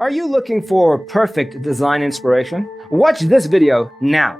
Are you looking for perfect design inspiration? Watch this video now.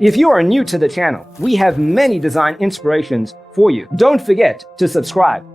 If you are new to the channel, we have many design inspirations for you. Don't forget to subscribe.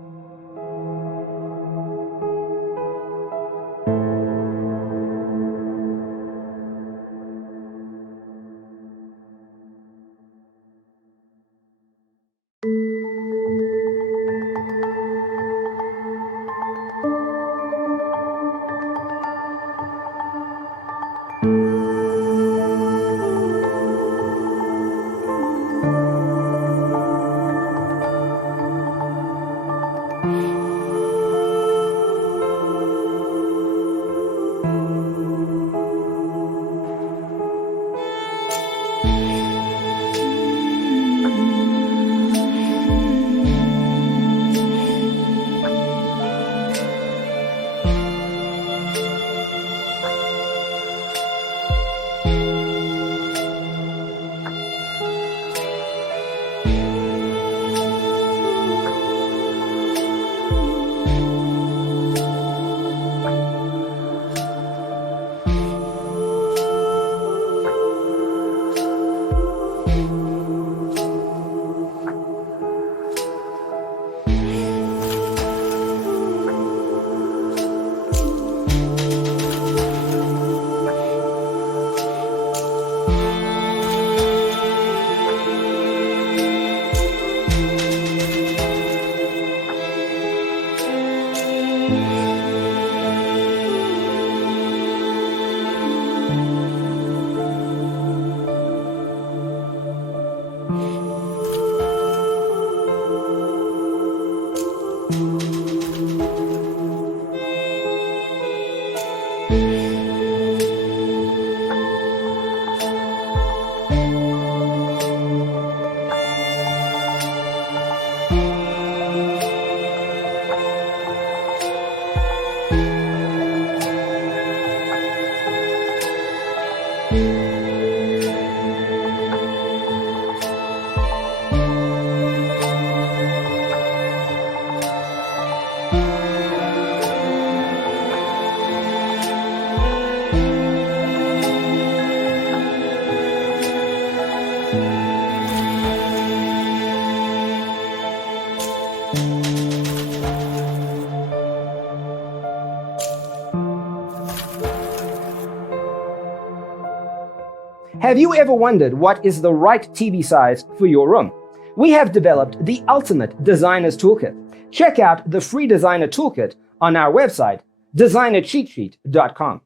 Have you ever wondered what is the right TV size for your room? We have developed the ultimate designer's toolkit. Check out the free designer toolkit on our website, designercheatsheet.com.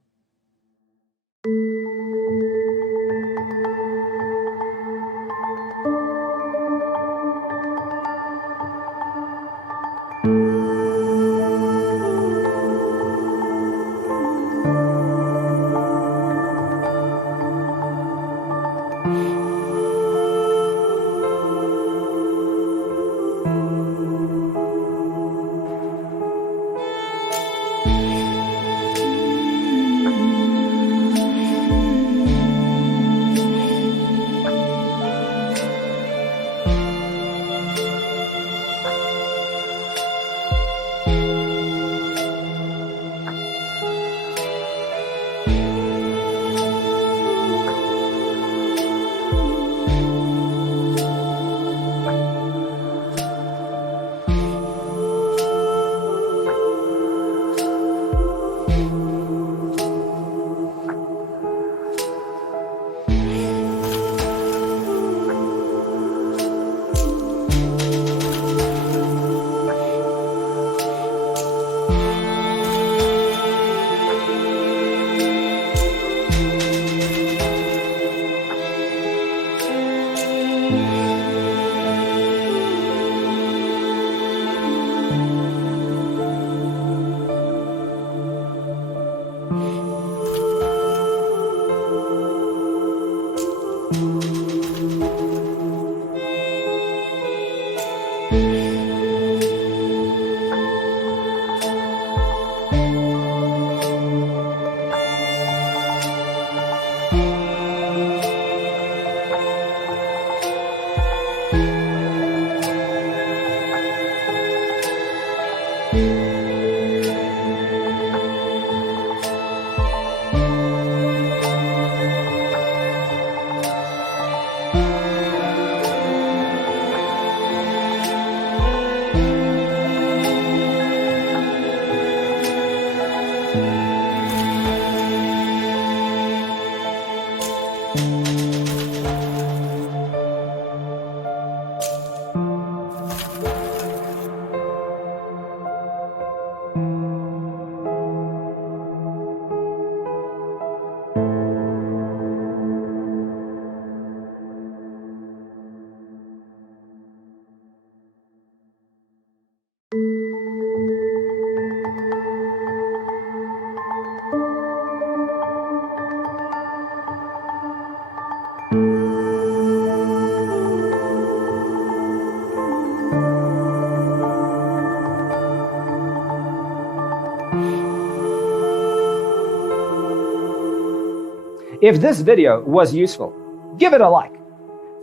If this video was useful, give it a like.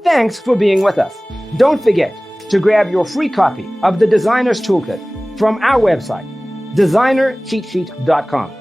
Thanks for being with us. Don't forget to grab your free copy of the Designer's Toolkit from our website, designercheatsheet.com.